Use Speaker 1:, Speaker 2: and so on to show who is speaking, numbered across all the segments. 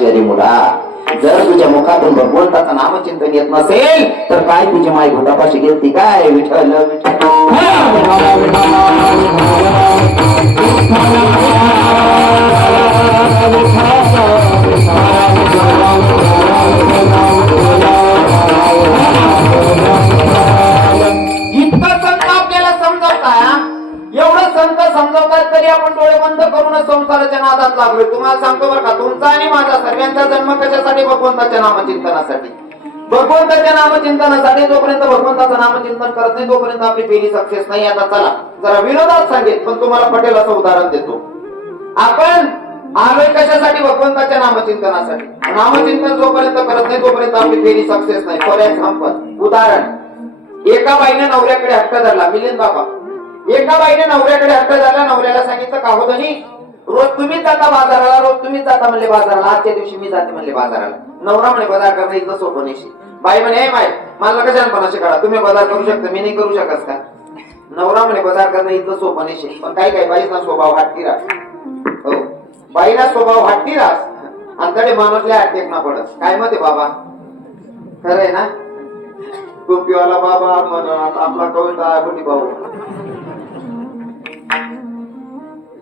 Speaker 1: घोटापाशी रे मुला. जर तुझ्या मुखातून भगवंताचं नामचिंतन येत नसेल तर काय तुझी माय घोटापाशी गेलती काय?
Speaker 2: विठल विठल आपण डोळे बंद करूनच संसाराच्या नादात लागलोय. तुम्हाला सांगतो बरं का तुमचा आणि माझा सर्वांचा जन्म कशासाठी? भगवंताच्या नामचिंतनासाठी. भगवंताच्या नामचिंतनासाठी जोपर्यंत भगवंताचं नामचिंतन करत नाही तोपर्यंत आपली पेली सक्सेस नाही. आता चला जरा विरोधात सांगेल पण तुम्हाला पटेल असं उदाहरण देतो. आपण आलोय कशासाठी? भगवंताच्या नामचिंतनासाठी. नामचिंतन जोपर्यंत करत नाही तोपर्यंत आपली फेरी सक्सेस नाही. फॉर एक्झाम्पल उदाहरण. एका बाईने नवऱ्याकडे हट्ट धरला. मिलिंद बाबा एका बाईने नवऱ्याकडे हट्ट झाला नवऱ्याला सांगितलं का हो रोज तुम्हीच जाता बाजाराला रोज तुम्हीच जाता म्हणले बाजाराला. आजच्या दिवशी मी जाते म्हणले बाजाराला. नवरा म्हणे बाजार करणं इथं सोपं नाही बाई म्हणे माय मला कशाला पणाशी काढा? तुम्ही बाजार करू शकता मी नाही करू शकत का? नवरा म्हणे बाजार करणं इथं सोपं नाही पण काही काही बाईचा स्वभाव हाटती राहत हो. बाईला स्वभाव हाटती राहत आणि तडे माणूसला हट्टेक ना पडत. काय मते बाबा? खरंय ना? टोपीवाला बाबा म्हणत आपला कविता कुठे भाऊ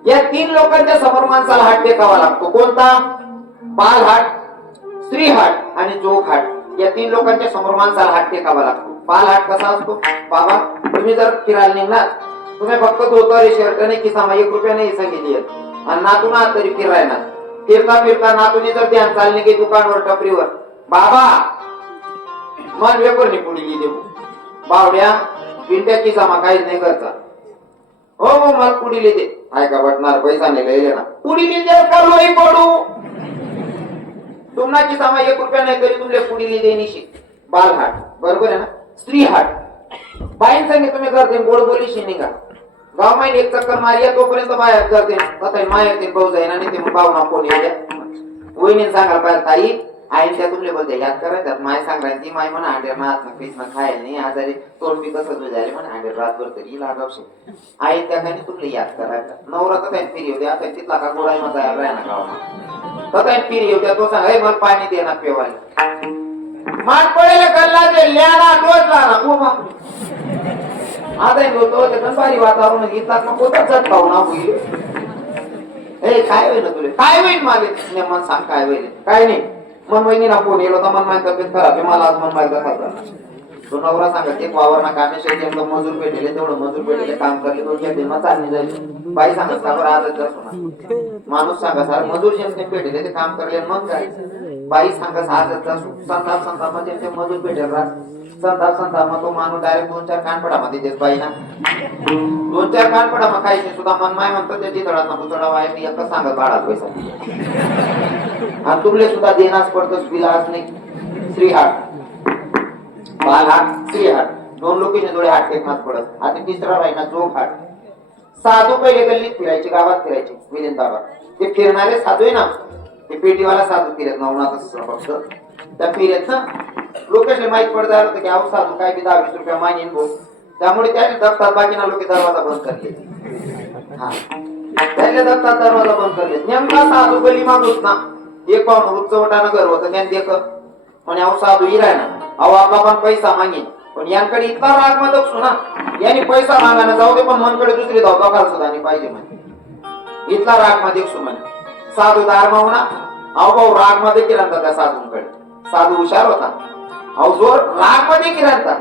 Speaker 2: या तीन लोकांच्या समोर माणसाला हात टेकावा लागतो. कोणता? बाल हाट स्त्री हाट आणि जोग हाट. या तीन लोकांच्या समोर माणसाला हात टेकावा लागतो. बाल हाट कसा असतो? बाबा तुम्ही जर फिरायला निघणार तुम्ही फक्त धोतर शर्ट नाही किसा एक रुपया नाही सांगितली आणि नातून आहात तरी फिरायला फिरता फिरता नातूने जर ध्यान चालणे की दुकानवर टपरीवर बाबा मन वेपर निपुणी पुढे गेली हो. बावड्या बिंट्या किसामा काहीच नाही करता. हो हो मला पुढील लिहिते ऐका बटणार पैसा नाही लिहिले ना पुढे लिहिते पडू? तुम्हाला सामा एक रुपया नाही तरी तुमले पुढे देणीशी बालहाट. बाल हाट बरोबर आहे ना? स्त्री हाट तुम्ही करते गोड बोली शिनिंगा गाव माहिती एक चक्कर मारिया तोपर्यंत बाहेर करते तसं माया ते भाऊ जाईन आणि ते भावना कोण येऊ द्या. वहिनी सांगायला पाहिजे ताई आई त्या तुमले बोलते याद करायच्यात माय सांगायची ती माय म्हणा हांडेर ना हात खायला नाही. आजारी तोंड बी कसं तुझ्या म्हणा हांडेर रातभर तरी लागावशे आई त्या काही तुमले याद करायचा नवरा तर काही फिरी होते आता तिथला का गोडाई मजा यायला राहणार गावात तर काही हो? फिरी होत्या तो सांगा मला पाणी दे ना पेवायला माठ पडेल कल्ला ते ल्याना डोस ना ओ बाप आता हे होतो ते गणबारी वातावरण घेतला मग कोणताच जात पाहू ना होईल ए काय होईल तुले? काय होईल मागे? मन सांग काय होईल? काय नाही. मन वहिनीला फोन येलो तर मन माहिती तब्येत खराब आहे मला आज मन माहिती खात तो नवरा सांगत एक वावर ना कामे शेती एकदम मजूर भेटले तेवढं मजूर भेटले काम करले दोन चार दिवस चालली जाईल. बाई सांगत का बरं आजच माणूस सांगा सर मजूर जेमते भेटले ते काम करले मग काय? बाई सांगत आजच जासू संताप संतापमध्ये मजूर भेटेल राहत संताप संताप मग तो माणूस डायरेक्ट दोन चार कानपडामध्ये देत बाई ना दोन चार कानपडा मग काही सुद्धा मन माय म्हणतो त्याची तळात नको चढा वाय मी एकच सांगत बाळात पैसा आणि तुमले सुद्धा देण्यास पडतो विलास नाही. श्रीहाट. बाल हाट स्त्री हाट दोन लोकेशन थोडे हाट टेकण्यात पडत. आता तिसरा राहिला जोग हाट साधू पहिले गल्लीत फिरायचे गावात फिरायचे मिलिंद बाबा ते फिरणारे साधू आहे ना? ते पेटीवाला साधू फिरत नवनाथ फक्त. त्या फिरत ना. लोकेशन माहीत पडत आलं की अहो साधू काय बी दहा वीस रुपया मागेन भाऊ. त्यामुळे त्याने दप्तात बाकीना लोक दरवाजा बंद करले हा. त्याने दप्तात दरवाजा बंद करले नेमका साधू गली मागूच ना. एक पाहून उच्चवटानं घर होतं त्याने देख म्हणे अहो साधू इराय ना अहो आपला पण पैसा मागेन पण यांकडे इतका राग मदत सुना यांनी पैसा मागायला जाऊ दे पण मनकडे दुसरी जाऊ बघायला सुद्धा पाहिजे म्हणे. इथला रागमध्ये सु म्हणे. साधू दार मावना अहो भाऊ रागमध्ये किरांता त्या साधूंकडे. साधू हुशार होता. अहो जोर रागमध्ये किरांता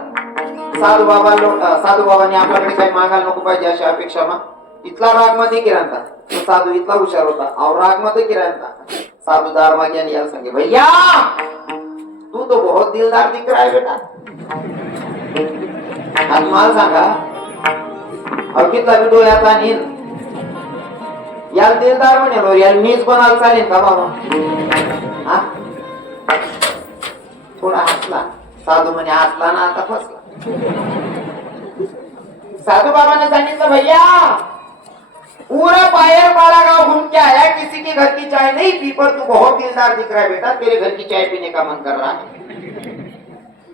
Speaker 2: साधू बाबा साधू बाबांनी आपल्याकडे काही मागायला नको पाहिजे अशी अपेक्षा मग इथला रागमध्ये किरांता तो साधू इथला हुशार होता. अहो रागमध्ये किरांता साधू दार मागे आणि याला सांगे भैया तू तो बहुत दिलदार दिख रहा है बेटा. आज मला सांगा अहो कितला बी डोळ्याचा नीन याला दिलदार म्हणे याला मीच बनायला चालेल का बाबा? हा? थोडा हसला. साधू म्हणे हसला ना आता फसला. साधू बाबाने सांगितलं भैया पूरा पायर मारा गांव घूम के आया किसी के घर की चाय नहीं पी पर तू बहुत दिलदार दिख रहा है बेटा तेरे घर की चाय पीने का मन कर रहा है।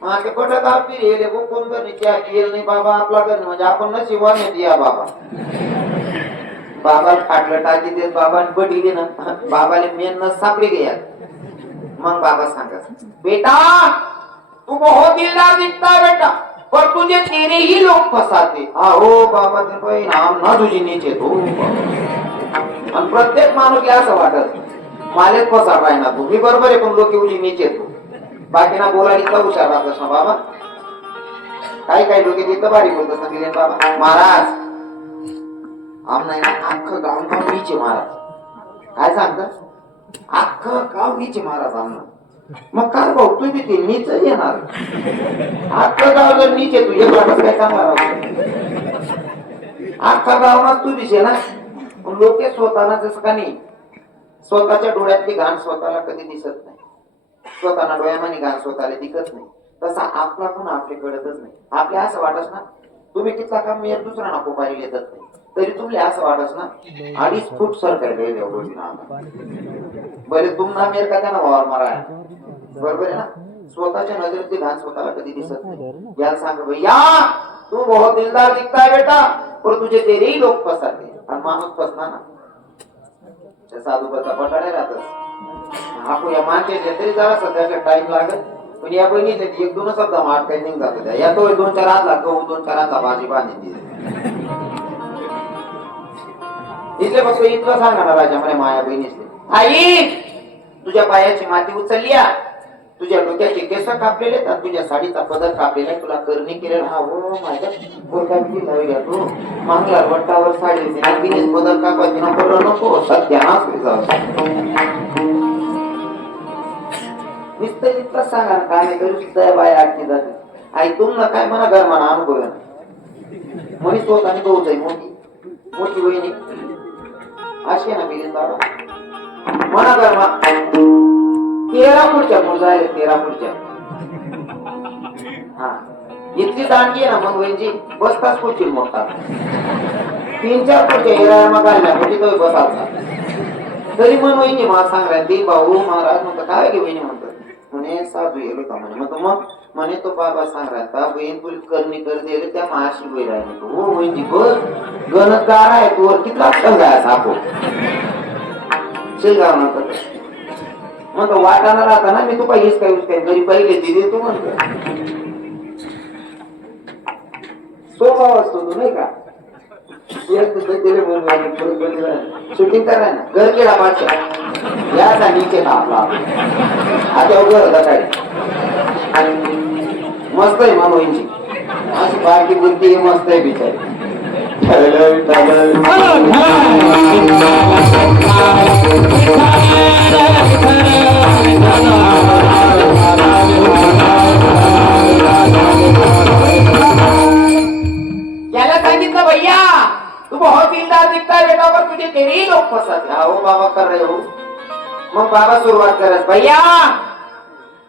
Speaker 2: हाँ ते पटत पी हे वो कौन कर क्या पियल नहीं बाबा आपला घर म्हणजे आपण नशिबाने दिया बाबा। बाबा फाटलं टाकी देत बाबा बटी ना बाबाले मेन न सापडी गया। मग बाबा सांगत बेटा तू बहुत दिलदार दिखता बेटा। पर तुझे तेरे ही लोग फसाते. हो बाबा ते बाई नाम ना तुझी नीचे तू. आणि प्रत्येक माणूस असं वाटत मालेच फसा ना तू. मी बरोबर आहे पण लोक उजी नीचे तू. बाकीना बोला इतका हुशार राहतस ना बाबा. काही काही लोक तिथं बोलत होत सांगितले बाबा. महाराज आमना नाही ना अख्खं गाव गाव नीचे महाराज. काय सांगत? अख्खं गाव नीचे महाराज आमना. मग काय भाऊ तू बी मीच येणार. अख्खं गाव जर मीच येतो एक वाटत काय सांगणार अख्खा गावना तू दिसे ना पण लोक स्वतःना जसं का नाही स्वतःच्या डोळ्यातली घाण स्वतःला कधी दिसत नाही. स्वतःना डोळ्यामध्ये घाण स्वतःला दिसत नाही. तसा आपला पण आपले कळतच नाही. आपल्या असं वाटत ना तुम्ही कितला काम मी दुसरा नको पाहिजे येतच नाही. तरी तुमले असं वाटत ना अडीच फूट सर करते बरे तुमना मेर का त्यांना वावर मारा. बरोबर आहे ना? स्वतःच्या नजरेत ते घाण स्वतःला कधी दिसत नाही. याला सांग भैया तू बहुत दिलदार दिखता है बेटा पण तुझे तेरेही लोक फसाते आणि माणूस फसणार ना. साधू कसा पटाडे राहतच आपण या माणसाचे तरी जरा सध्याचा टाइम लागत पण या बहिणीचे एक दोनच शब्द मार निघ जात त्या. या तो दोन चार हात गहू दोन चार हात भाजी पाणी दिली इथले फक्त इतकं सांगा ना राजा म्हणे माया बहिणीचे आई तुझ्या पायाची माती उचलली तुझ्या डोक्याचे केस कापलेले तर तुझ्या साडीचा पदर कापलेला आहे. तुला करणी केलेला हा हो माझ्या पोरगा किती घ्या तू. मांगला वट्टावर साडी होती. तिनेच पदर कापायची. ना बरं नको. सत्यानाच नुसतं इतकं सांगा ना काय नाही तरी सुद्धा बाय आठची जाते. आई तुम्हाला काय म्हणा घर म्हणा अनुभव आहे? ना म्हणी स्वतः आणि भाऊ जाई मोठी. मोठी वहिनी अशी आहे ना बिलीन बाबा. म्हणा घर म्हणा तेरा पुढच्या मुलगा आहे तेरा पुढच्या हा. इतकी दांडगी आहे ना मग वहिनी बसताच पुढची मोठा तीन चार पुढच्या हिरा मग आल्या मोठी तो बसावता तरी मन वहिनी मला सांगायला ती भाऊ महाराज म्हणतो काय गे वहिनी म्हणतो म्हणे साधू येलो का? म्हणे मग मग म्हणे तो बाबा सांगा का बहीण तुला करणी कर दिले त्या महाशी बैल आहे तो हो वहिनी बघ गणकार आहे तो वरती कितला सांगाय सापो शेगाव नंतर मग तो वाटाणा राहता ना मी तू पाहिजेच काय काय घरी पहिले दिले तू म्हणतो. स्वभाव असतो तू नाही का? शूटिंग करा. ना घर केला पाचशे याचा नीचे ना आपला आता घर होता काय मस्त आहे मानोईंची अशी पार्टी बुद्धी मस्त आहे बिचारी. ठरलं, याला सांगितलं भैया तू बहुत दिलदार दिखता है बेटा पर तुझे तेरे ही लोग पसंद है हो बाबा कर रहे हो. मग बाबा सुरुवात करत भैया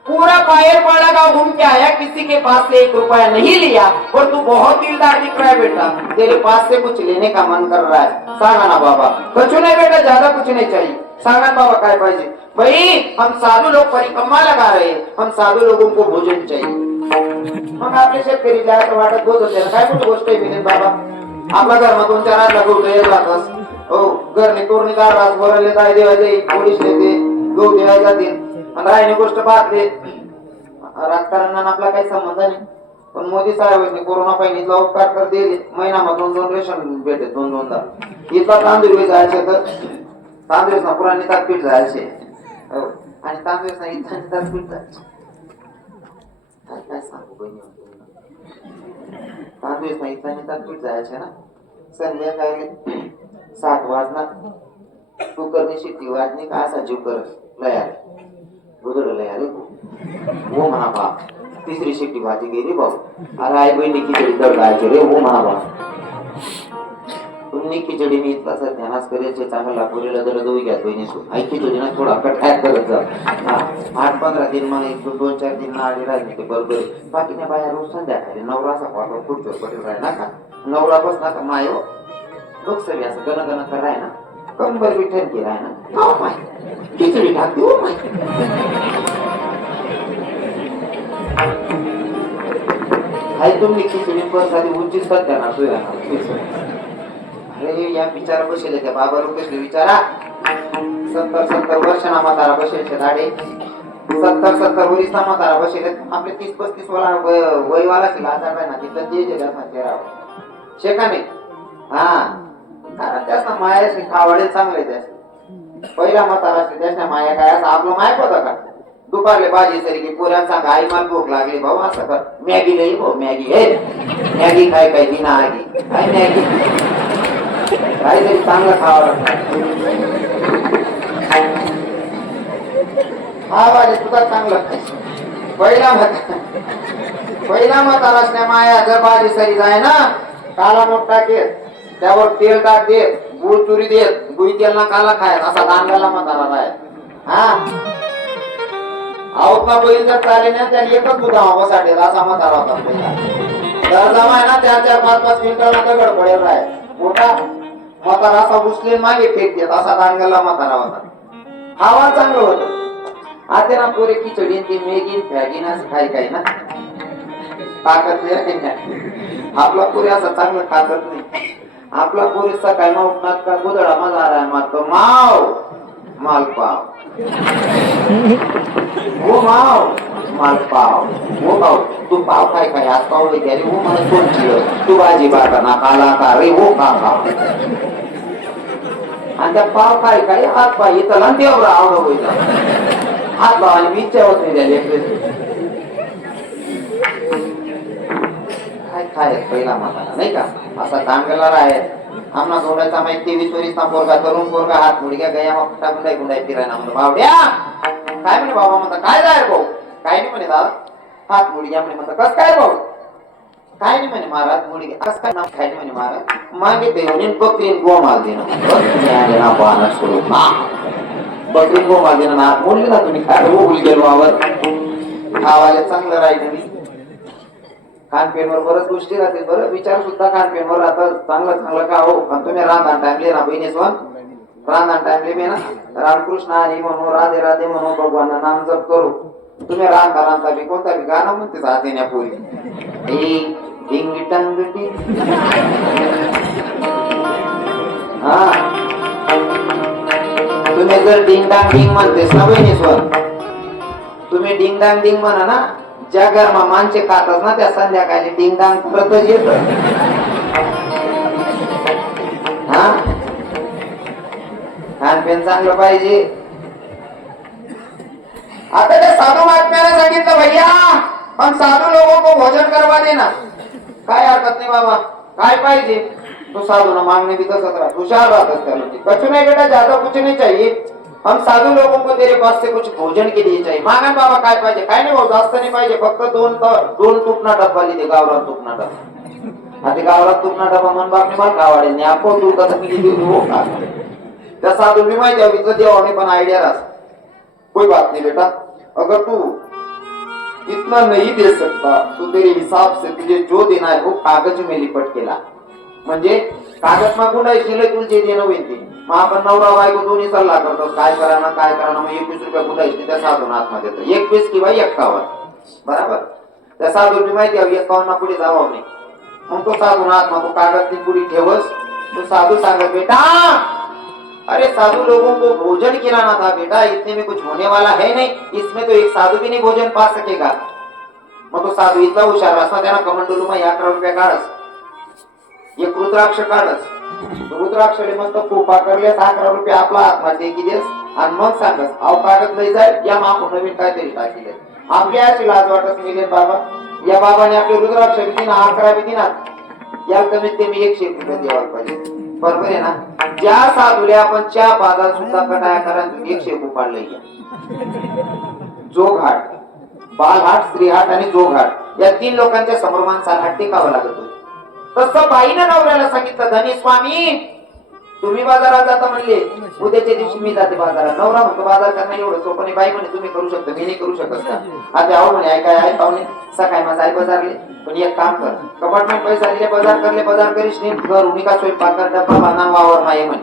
Speaker 2: पूरा बाहर वाला का घूम के आया किसी के पास से एक रुपया नहीं लिया और तू बहुत दिलदार दिख रहा है बेटा। तेरे पास से कुछ लेने का मन कर रहा है। सांगा ना बाबा। कुछ नहीं बेटा ज्यादा कुछ नहीं चाहिए। सांगा बाबा काय पाहिजे? भाई हम साधु लोग परिक्रमा लगा रहे हैं। हम साधु लोगों को भोजन चाहिए। मग आपले शेतकरी जायचं वाटत होत होते काय कुठे गोष्ट आहे मिलिंद बाबा आपल्या घरमा दोन चार हात लागू येत राहतस हो घरने तोरणी काढ राहत वरले काय देवाचे पोलीस येते गहू देवाय जाते आणि राहिली गोष्ट पाहते. राजकारणानं आपला काही संबंध नाही. पण मोदी साहेबांनी कोरोना पहिलीचा उपकार कर दिले. महिना दोन दोन रेशन भेटे दोन दोनदा. इथला तांदूळ जायचे तर तांदूळ ना पुराणी तात्पीठ जायचे. हो. आणि तांदूळ नाही इथं तात्पीठ जायचे. काय काय सांगू बहिणी? तांदूळ सांगितलं तात्पीठ जायचे ना. संध्याकाळी सात वाजणार तू करणे शेती वाजणे का असा जीव कर लयार गुदड हो म्हणा तिसरी शेपटी भाजी गेली भाऊ अरे आई बहिणी खिचडी दड गायचे रे हो म्हणा बाप तुम्ही खिचडी मी इतका सर ध्यानास करायचे चांगला पोरीला जर दोई घ्या बहिणी सो आई खिचडी ना थोडा कटाय करत जा आठ पंधरा दिन मला एक दोन दोन चार दिन ना आली राहिली ते बरोबर बाकीच्या बाया रोज संध्याकाळी नवरा असा वापर खुर्चीवर पडेल राहिला का नवरा बस ना का मायो लोकसभे असं गणगण कराय ना। कंबर विठ्ठल केलाय ना हो माय खिचडी टाकते हो माय आई तुम्ही खिचडी बस झाली उंचीच सध्या ना सुया अरे या विचार बसेल त्या बाबा लोक विचारा सत्तर सत्तर वर्ष ना म्हातारा बसेल दाडे सत्तर सत्तर वरीचा म्हातारा बसेल आपले तीस पस्तीस वाला वय- वयवाला केला आजार आहे ना तिथं जे जे जात नाही शेका नाही हा कारण त्याच ना मायाशी खावाडे चांगले त्यास पहिला म्हातारा असते त्याच्या माया काय असं आपलं मायक होता का? दुपारले भाजी तरी की पुऱ्या सांगा आई मला भूक लागली भाऊ असं कर. मॅगी नाही भाऊ मॅगी हे. मॅगी काय काय बिना आगी. काय मॅगी? काहीतरी चांगलं खावं लागतं. हा भाजी तुझा चांगलं पहिला मत पहिला म्हातारा असल्या माया जर भाजी सरी जाय ना काला मोठा केस. त्यावर तेल टाक देत गुळ चुरी देत गुळी तेल ना काला खायत असा दांडाला म्हातारा राय हा? आहोत ना बैल जर चाले ना त्याला एकच बुधा बसाटे असा म्हातारा होता पहिला तर ना त्या चार पाच पाच मिनिटाला दगड पडेल राय. मोठा म्हातारा असा उचलेन मागे फेक देत असा दांडगाला म्हातारा होता. हवा चांगलं होत. आता ना पुरे खिचडी ती मेगीन फॅगीन असं खाय काय ना. ताकद नाही आपला पुरे असं चांगलं खातच नाही. आपला पुरे काय मग उठणार का गुदडा मजा राय मारतो माव माल पाव. हो माव माल पाव. हो पाव तू पाव काय काय आज पाव वगैरे अरे हो मला कोण तू भाजी बाटा ना काला का रे? हो का पाव आणि त्या पाव काय काय? हात पाय इथं ना तेवढा आवड होईल. हात पाव आणि इच्छा होत नाही त्या काय खाय पहिला मला नाही का? असा दांडगला आहे आमना जोडायचा माहिती तेवीस चोवीस ना पोरगा तरुण पोरगा हात मुडग्या गया मग टाकून गुंडाय गुंडाय फिरायला म्हणतो बावड्या काय म्हणे बाबा म्हणता काय जाय भाऊ? काय नाही म्हणे दादा. हात मुडग्या म्हणे म्हणता कस काय भाऊ? काय नाही म्हणे महाराज मुडगे कस काय? नाव काय नाही म्हणे महाराज मागे देऊन बकरी गो माल देणं ना बाणा बकरीन बकरी गो माल देणं ना बोलले ना तुम्ही? काय हो गेलो आवर खावायला चांगलं राहिलं मी खानपेनवर बरंच गोष्टी राहतील बरं विचार सुद्धा खानपेनवर राहतात. चांगलं चांगलं का हो? पण तुम्ही रांधा टाइमले ना बहिणीस्वन रांधाण टाइमले मी ना. रामकृष्ण आणि म्हणू राधे राधे म्हणू भगवान नाम जप करू. तुम्ही रांधा रांधा बी कोणता बी गाणं म्हणते हातेण्या पोरी. डिंग टंग हा. तुम्ही जर डिंग डांग डिंग म्हणतेस ना बहिणीस्वन तुम्ही डिंग डांग डिंग म्हणा ना. ज्या घरमा माणसे खातात ना त्या संध्याकाळी डिंगडांग करतच येत. हा? खानपेन चांगलं पाहिजे. आता त्या साधू महात्म्याने सांगितलं भैया पण साधू लोक को भोजन करवा देना. काय हरकत नाही बाबा काय पाहिजे? तो साधू ना मागणी भी तसंच रहा हुशार रहता त्याला. कचू नाही बेटा ज्यादा कुछ नाही चाहिए. हम साधू लोगों को तेरे पास से कुछ भोजन के लिए चाहिए। मागा बाबा काय पाहिजे? काय नाही भाऊ जास्त नाही पाहिजे फक्त दोन तर दोन तुपना डब्बा लिहिते गावरान तुपना डब्बा आता गावरात तुपना डब्बा मन बापने मला गावाडे नाही आपण तू कसं किती देऊ हो का? त्या साधू मी माहिती आहे इथं देवाने पण आयडिया रास कोई बात नहीं बेटा. अगर तू इतना नहीं दे सकता तो तेरे हिसाब से तुझे जो देना है वो कागज में लिपट केला म्हणजे कागद मागून शिले तुला देणं होईल ते. मग आपण नवरा बायको दोन्ही सल्ला करतो. काय करा ना काय करा ना मग एकवीस रुपये गुंडायची त्या साधून आत्महत्या देतो एकवीस किंवा एक्कावन्न बरोबर? त्या साधून माहिती हवी एक्कावन्न पुढे जावा नाही मग तो साधू आत्मा तो कागद ती पुढे ठेवस तो साधू सांगत बेटा अरे साधु लोगों को भोजन खिलाना था बेटा इतने में कुछ होने वाला है नहीं इसमें तो एक साधु भी नहीं भोजन पा सकेगा. मग तो साधू इतला हुशार असता त्यानं कमंडलू मग अकरा रुपये काढस. एक रुद्राक्ष काढस रुद्राक्षले मस्त कोपा करले अकरा रुपये आपला आत्महत्या की देस आणि मग सांगस अहो कागद लय जाय या मागून नवीन काहीतरी टाकले. आपली अशी लाज वाटत मिळेल बाबा. या बाबाने आपले रुद्राक्ष विधी ना अकरा विधी ना याला कमीत कमी एकशे एक रुपये द्यावा पाहिजे. बरोबर आहे ना? ज्या साधूला आपण च्या बाजार सुद्धा कटाया करा एकशे एक उपाडलं जोघाट. बालहाट स्त्रीहाट आणि जोघाट. या तीन लोकांच्या समोर माणसाला टिकावं लागत होतं. तसं बाईनं नवऱ्याला सांगितलं धनी स्वामी तुम्ही बाजारात जाता म्हणले. उद्याच्या दिवशी मी जाते बाजारात. नवरा म्हणतो बाजार करणं एवढं सोपणे बाई म्हणे तुम्ही करू शकता मी नाही करू शकत का? आता आहो म्हणे ऐकाय आहे पाहुणे? सकाळी माझा आई बाजारले. पण एक काम कर कपाटमेंट पैसा दिले बाजार करले बाजार करीस नीट घर उनिका स्वयंपाक कर डब्बा बांधा वावर माये म्हणे.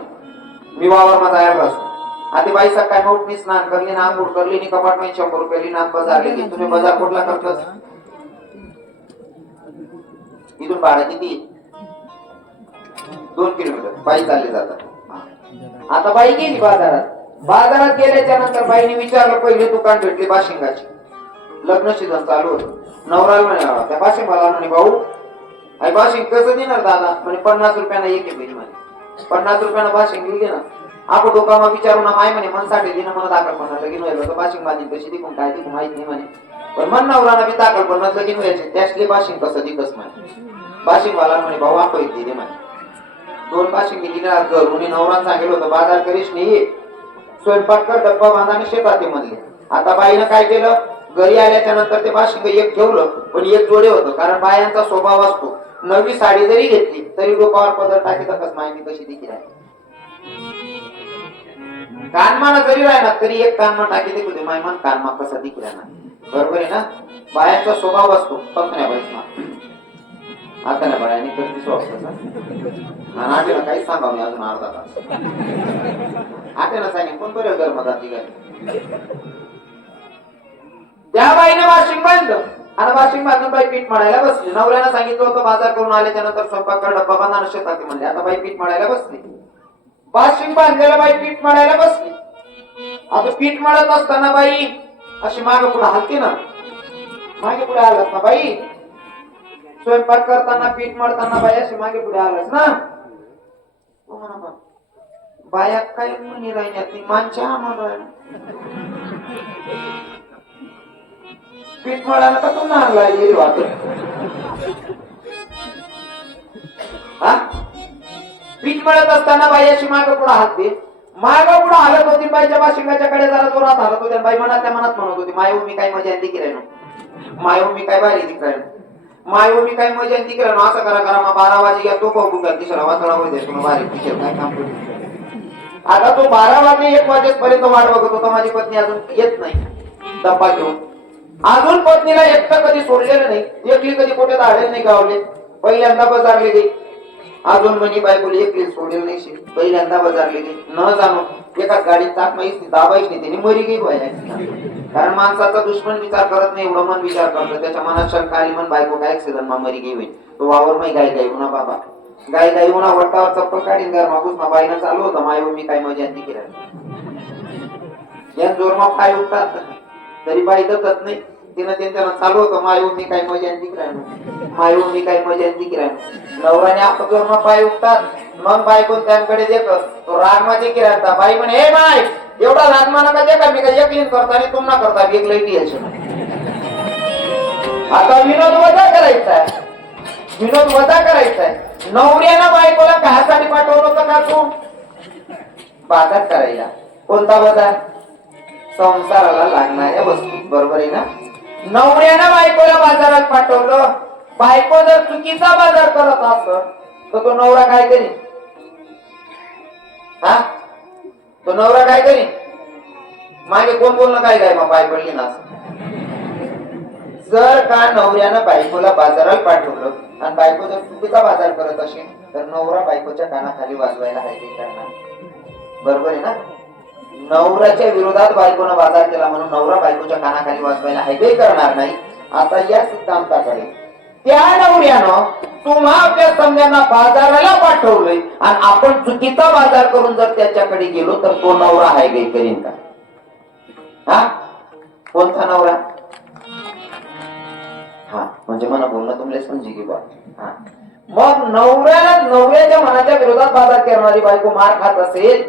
Speaker 2: मी वावर माझा तयार असतो आता बाई सकाळी मग मी स्नान करली ना आंघोळ करली आणि कपाटमेंट शंभर रुपये लिहिणार बाजार तुम्ही बाजार कुठला करतात इथून भाडं किती? दोन किलोमीटर. पायी चालले जातात. आता बाई गेली बाजारात. बाजारात गेल्याच्यानंतर बाईने विचारलं पहिले दुकान भेटली बाशिंगाची. लग्न सीझन चालू होत. नवराला म्हणे "अहो, त्या बाशिंगाला म्हणे भाऊ. आई बाशिंग कसं देणार दादा? म्हणे पन्नास रुपयानं एक आहे म्हणे. पन्नास रुपयानं बाशिंग दिली ना. आपण दोघांना विचारू ना माय म्हणे मनसाठी दिनं मला दाखल पन्नास लगीन व्हायला तर बाशिंग बांधीन कशी दिकून काय दिकून माहीत नाही म्हणे. पण मन नवराना बी दाखल पन्नास लगीन व्हायचे त्यासली बाशिंग कसं दिकस म्हणे. बाशिंग वाला म्हणे भाऊ आपण दिले म्हणे. दोन बाशिंग घर घरून नवरा सांगितलं होतं बाजार करीस नाही स्वयंपाक कर डब्बा बांधा आणि शेतात म्हणले. आता बाईनं काय केलं? घरी आल्याच्यानंतर ते बाशिंग एक ठेवलं पण एक जोडे होतं कारण बायांचा स्वभाव असतो. नवी साडी जरी घेतली तरी डोकावर पदर टाकी तर माहिती कशी देखील आहे कानमाला जरी राहिला तरी एक कानमा टाकी देखील मायमान कानमा कसा देखील राहणार बरोबर आहे ना? बायांचा स्वभाव असतो फक्त नाही आता ना बायांनी कधी स्वभाव. आणि आठवणा काहीच सांगावं नाही अजून अर्धा तास. आठवणा सांगेन कोण बरं गरम जाती काय त्या बाईने वाशिंग बांधलं आणि वाशिंग बांधून बाई पीठ मळायला बसली. नवऱ्यानं सांगितलं होतं बाजार करून आल्याच्या त्यानंतर स्वयंपाक डब्बा बांधा. शेतात ये म्हणले आता बाई पीठ मळायला बसली. वाशिंग बांधलेला बाई पीठ मळायला बसली. आता पीठ मळत असताना बाई अशी मागे पुढे हलते ना. मागे पुढे आलास ना बाई. स्वयंपाक करताना पीठ मळताना बाया अशी मागे पुढे आलास ना? बाया काय म्हणी राहिल्यात ती माणच्या आम्हाला पीठ मळायला का तू नारला येईल वाटत पीठ मळत असताना बाई अशी माग पुढे हात दे माग पुढे हलत होती बाईच्या बाशिंगाच्या जरा जोरात हलत होत्या बाई मनात त्या मनात म्हणत होती मायू मी काय मजा दिकी राहिलो मायू मी काय बाहेर दिक मायो मी काय मजा दिक राहिनो असं करा करा. मग बारा वाजे या तो पाहू का तिसरा वातळा तुला बारीक काय काम करू? आता तो बारा वाजे एक वाजेपर्यंत वाट बघत होता. माझी पत्नी अजून येत नाही. डब्बा घेऊन. अजून पत्नीला एकटा कधी सोडलेलं नाही. एकली कधी कुठे धाडले नाही गावले. पहिल्यांदा बस गेली अजून म्हणी बायकोली एकली सोडेल नाही पहिल्यांदा बाजारले न जाणो एका गाडीत चाक माहीत नाही नाही. त्याने मरी गई पाहिजे कारण माणसाचा दुश्मन विचार करत नाही एवढं मन विचार करतो. त्याच्या मनात शंका आली मन बायको काय ऍक्सिडेंट मा मरी गई होईल तो वावर माही गाय गाई ना बाबा. गाय गाई ना वट्टावर चप्पल काढीन घर मागूस ना बाईनं चालू होतं. माय मी काय मजा नाही केला. या जोरमा पाय उठतात. तरी बाई दखत नाही. तिनं चालू होतं माय मी काय मजा माय मी काय मजा आपलं पाय उठतात. मग त्यांकडे तो किराणता बाई म्हणे हे बाय एवढा दे का मी काय करता आणि तुम ना करता? एक आता विनोद वजा करायचा आहे. विनोद वजा करायचा आहे. नवऱ्यानं बायकोला काहासाठी पाठवलं होतं का तू? बाजार करायला. कोणता बाजार? संसाराला लागणाऱ्या वस्तू. बरोबर आहे ना? नवऱ्यानं बायकोला बाजारात पाठवलं. बायको जर चुकीचा बाजार करत असत तर तो नवरा काय करी हा? तो नवरा काय करी मागे कोण बोलणं काय काय मग पाय पडली ना असं. जर का नवऱ्यानं बायकोला बाजारात पाठवलं आणि बायको जर चुकीचा बाजार करत असेल तर नवरा बायकोच्या कानाखाली वाजवायला हायवे करणार बरोबर आहे ना? नवऱ्याच्या विरोधात बायकोनं बाजार केला म्हणून नवरा बायकोच्या कानाखाली वाजवायला हायवे करणार नाही आता या सिद्धांताकडे. त्या नवऱ्यानं तुम्हा आपल्या समजांना बाजाराला पाठवलंय आणि आपण चुकीचा बाजार करून जर त्याच्याकडे गेलो तर तो नवरा हायवे करीन का हा? कोणता नवरा? हा म्हणजे मला बोलणं तुमले समजी की बा. हा. मग नवऱ्याला नवऱ्याच्या मनाच्या विरोधात बाजार करणारी बायको मार खात असेल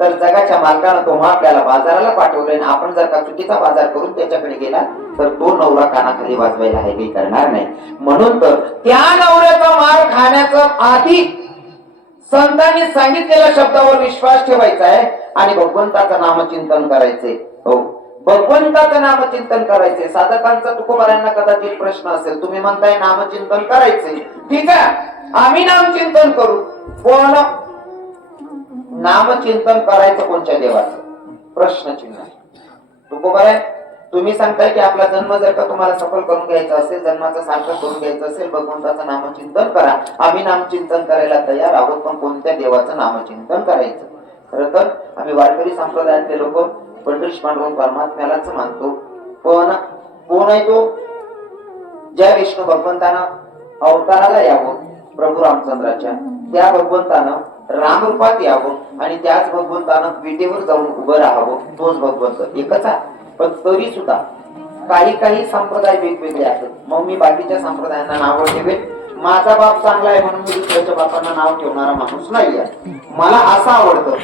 Speaker 2: तर जगाच्या मालकानं तो आपल्याला बाजाराला पाठवलंय आणि आपण जर का चुकीचा बाजार करून त्याच्याकडे गेला तर तो नवरा कानाखाली वाजवायला हे काही करणार नाही. म्हणून तर त्या नवऱ्याचा मार खाण्याचं आधी संतांनी सांगितलेल्या शब्दावर विश्वास ठेवायचा आहे आणि भगवंताचं नामचिंतन करायचे हो. भगवंताचं नामचिंतन करायचे साधकांचा तुकोबारांना कदाचित प्रश्न असेल तुम्ही म्हणताय नामचिंतन करायचे ठीक आहे. आम्ही नामचिंतन करू. पण नामचिंतन करायचं कोणत्या देवाचं? प्रश्नचिन्ह. तुकोबार आहे तुम्ही सांगताय की आपला जन्म जर का तुम्हाला सफल करून घ्यायचा असेल जन्माचं सार्थक करून घ्यायचं असेल भगवंताचं नामचिंतन करा. आम्ही नामचिंतन करायला तयार आहोत पण कोणत्या देवाचं नामचिंतन करायचं? खर तर आम्ही वारकरी संप्रदायातले लोक पंढरीश पांडुरंग परमात्म्यालाच मानतो. पण कोण आहे तो? ज्या विष्णू भगवंतानं अवताराला यावं प्रभू रामचंद्राच्या. त्या भगवंतानं रामरूपात यावं आणि त्याच भगवंतानं विटेवर जाऊन उभं राहावं तोच भगवंत एकच आहे. पण तरी सुद्धा काही काही संप्रदाय वेगवेगळे आहेत मग मी बाकीच्या संप्रदायांना नाव ठेवेन. माझा बाप चांगला आहे म्हणून मी दुसऱ्याच्या बापांना नाव ठेवणारा माणूस नाही आहे मला असं आवडतं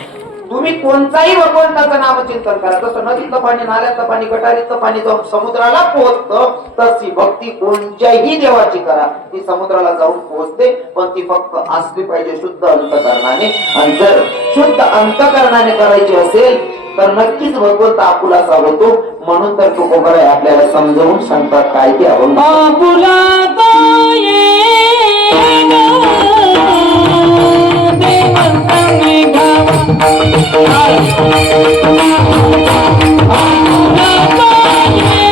Speaker 2: तुम्ही कोणताही भगवंताचं नामचिंतन करा. तसं नदीचं पाणी नाल्याचं पाणी गटारीचं पाणी जाऊन समुद्राला पोहोचतं तशी भक्ती कोणत्याही देवाची करा. ती समुद्राला जाऊन पोहोचते पण ती फक्त असली पाहिजे शुद्ध अंतकरणाने. आणि जर शुद्ध अंतकरणाने करायची असेल तर नक्कीच भगवंत आपुलाचा होतो. म्हणून तर तुकोबराय आपल्याला समजवून सांगतात काय ते आपण
Speaker 3: आपुला Thank you.